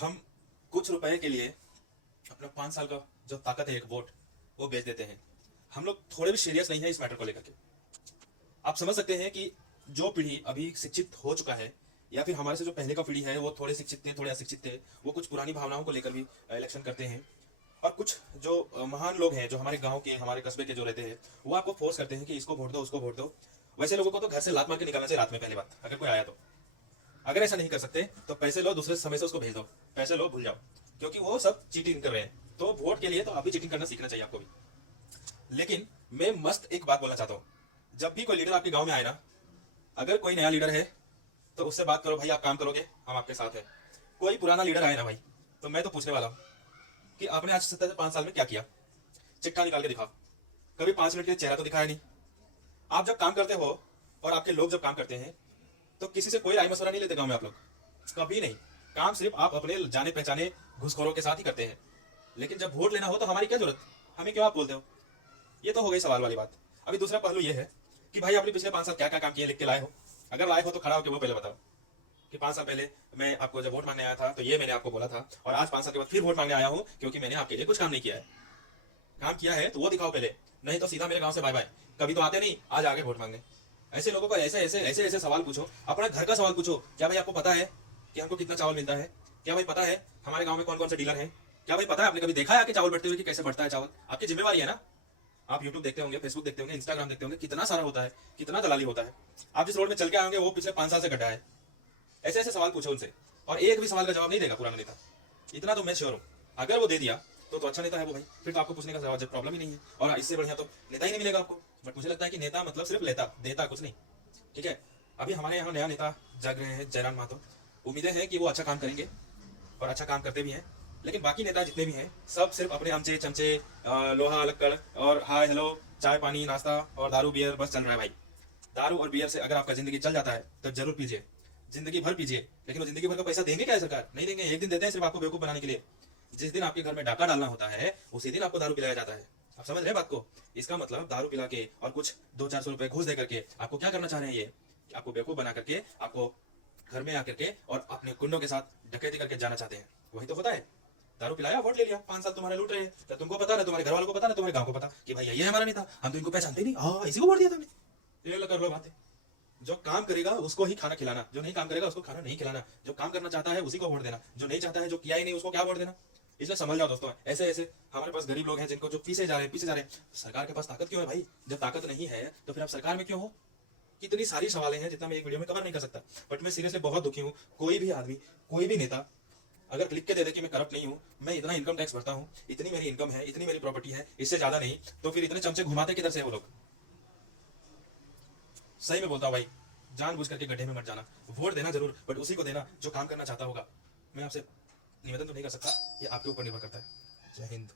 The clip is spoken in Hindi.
हम कुछ रुपए के लिए अपना 5 साल का जो ताकत है, एक वोट, वो बेच देते हैं। हम लोग थोड़े भी सीरियस नहीं है इस मैटर को लेकर के। आप समझ सकते हैं कि जो पीढ़ी अभी शिक्षित हो चुका है, या फिर हमारे से जो पहले का पीढ़ी है वो थोड़े शिक्षित थे, थोड़े अशिक्षित थे, वो कुछ पुरानी भावनाओं को लेकर भी इलेक्शन करते हैं। और कुछ जो महान लोग हैं, जो हमारे गांव के, हमारे कस्बे के जो रहते हैं, वो आपको फोर्स करते हैं कि इसको वोट दो, उसको वोट दो। वैसे लोगों को तो घर से लात मार के निकालना चाहिए रात में, पहली बात, अगर कोई आया तो। अगर ऐसा नहीं कर सकते तो पैसे लो, दूसरे समय से उसको भेज दो, पैसे लो, भूल जाओ, क्योंकि वो सब चीटिंग कर रहे हैं। तो वोट के लिए तो अभी चीटिंग करना सीखना चाहिए आपको भी। लेकिन मैं मस्त एक बात बोलना चाहता हूँ, जब भी कोई लीडर आपके गांव में आए ना, अगर कोई नया लीडर है तो उससे बात करो, भाई आप काम करोगे, हम आपके साथ हैं। कोई पुराना लीडर आए ना भाई, तो मैं तो पूछने वाला हूँ कि आपने आज 7 से 5 साल में क्या किया, चिट्ठा निकाल के दिखाओ। कभी 5 मिनट के लिए चेहरा तो दिखाया नहीं। आप जब काम करते हो और आपके लोग जब काम करते हैं तो किसी से कोई राय मशवरा नहीं लेते गांव में आप लोग, कभी नहीं। काम सिर्फ आप अपने जाने पहचाने घुसखोरों के साथ ही करते हैं। लेकिन जब वोट लेना हो तो हमारी क्या जरूरत, हमें क्यों आप बोलते हो? ये तो हो गई सवाल वाली बात। अभी दूसरा पहलू ये है कि भाई आपने पिछले 5 साल क्या क्या काम किए, लिख के लाए हो? अगर लाए हो तो खड़ा होकर वो पहले बताओ कि 5 साल पहले मैं आपको जब वोट मांगने आया था तो ये मैंने आपको बोला था, और आज 5 साल के बाद फिर वोट मांगने आया हूँ क्योंकि मैंने आपके लिए कुछ काम नहीं किया है। काम किया है तो वो दिखाओ पहले, नहीं तो सीधा मेरे गांव से बाय बाय। कभी तो आते नहीं, आज आगे वोट मांगने। ऐसे लोगों को ऐसे ऐसे ऐसे ऐसे सवाल पूछो, अपना घर का सवाल पूछो। क्या भाई आपको पता है कि हमको कितना चावल मिलता है? क्या भाई पता है हमारे गांव में कौन कौन से डीलर हैं? क्या भाई पता है, आपने कभी देखा है कि चावल बढ़ते हुए कि कैसे बढ़ता है चावल? आपकी जिम्मेवारी है ना। आप यूट्यूब देखते होंगे, फेसबुक देखते होंगे, इंस्टाग्राम देखते होंगे, कितना सारा होता है, कितना दलाली होता है। आप जिस रोड में चल के आएंगे वो पिछले 5 साल से गड्ढा है। ऐसे ऐसे सवाल पूछो उनसे, और एक भी सवाल का जवाब नहीं देगा पुराना नेता। इतना तो मैं श्योर हूँ। अगर वो दे दिया तो अच्छा नेता है वो भाई, फिर तो आपको पूछने का जवाब प्रॉब्लम ही नहीं है, और इससे बढ़िया तो नेता ही नहीं मिलेगा आपको। बट मुझे लगता है कि नेता मतलब सिर्फ लेता देता कुछ नहीं। ठीक है, अभी हमारे यहाँ नया नेता जग रहे हैं, जयराम महतो। उम्मीदें हैं कि वो अच्छा काम करेंगे, और अच्छा काम करते भी हैं। लेकिन बाकी नेता जितने भी हैं सब सिर्फ अपने अमचे चमचे, लोहा लक्कड़ और हाय हेलो, चाय पानी नाश्ता और दारू बियर बस चल रहा है भाई। दारू और बियर से अगर आपका जिंदगी चल जाता है तो जरूर पीजिए, जिंदगी भर पीजिए। लेकिन वो जिंदगी भर का पैसा देंगे क्या है सरकार? नहीं देंगे। एक दिन देते हैं सिर्फ आपको बेवकूफ बनाने के लिए। जिस दिन आपके घर में डाका डालना होता है उसी दिन आपको दारू पिलाया जाता है। आप समझ रहे हैं बात को? इसका मतलब दारू पिला के और कुछ 200-400 रुपए घूस दे करके आपको क्या करना चाह रहे हैं? ये आपको बेवकूफ बना करके आपको घर में आकर के और अपने गुंडों के साथ डकैती करके जाना चाहते हैं। वही तो होता है। दारू पिलाया, वोट ले लिया, 5 साल तुम्हारे लूट रहे हैं। तो तुमको पता ना, तुम्हारे घर वालों को पता ना, तुम्हारे गांव को पता कि भाई ये है हमारा नेता, हम तो इनको पहचानते नहीं, हाँ इसी को वोट दिया था हमने। ये कर लो बातें। जो काम करेगा उसको ही खाना खिलाना, जो नहीं काम करेगा उसको खाना नहीं खिलाना। जो काम करना चाहता है उसी को वोट देना, जो नहीं चाहता है, जो किया ही नहीं, उसको क्या वोट देना? इसलिए समझ जाओ दोस्तों, ऐसे ऐसे हमारे पास गरीब लोग हैं जिनको जो पीछे जा रहे हैं। सरकार के पास ताकत क्यों है भाई? जब ताकत नहीं है तो फिर आप सरकार में क्यों हो? कितनी सारी सवालें हैं जितना मैं एक वीडियो में कवर नहीं कर सकता। बट मैं सीरियसली बहुत दुखी हूँ। कोई भी आदमी, कोई भी नेता अगर लिख के दे दे कि मैं करप्ट नहीं हूँ, मैं इतना इनकम टैक्स भरता हूँ, इतनी मेरी इनकम है, इतनी मेरी प्रॉपर्टी है, इससे ज्यादा नहीं, तो फिर इतने चमचे घुमाते किधर से वो लोग? सही में बोलता हूँ भाई, जानबूझ करके गड्ढे में मत जाना। वोट देना जरूर, बट उसी को देना जो काम करना चाहता होगा। मैं आपसे निवेदन तो नहीं कर सकता, ये आपके ऊपर निर्भर करता है। जय हिंद।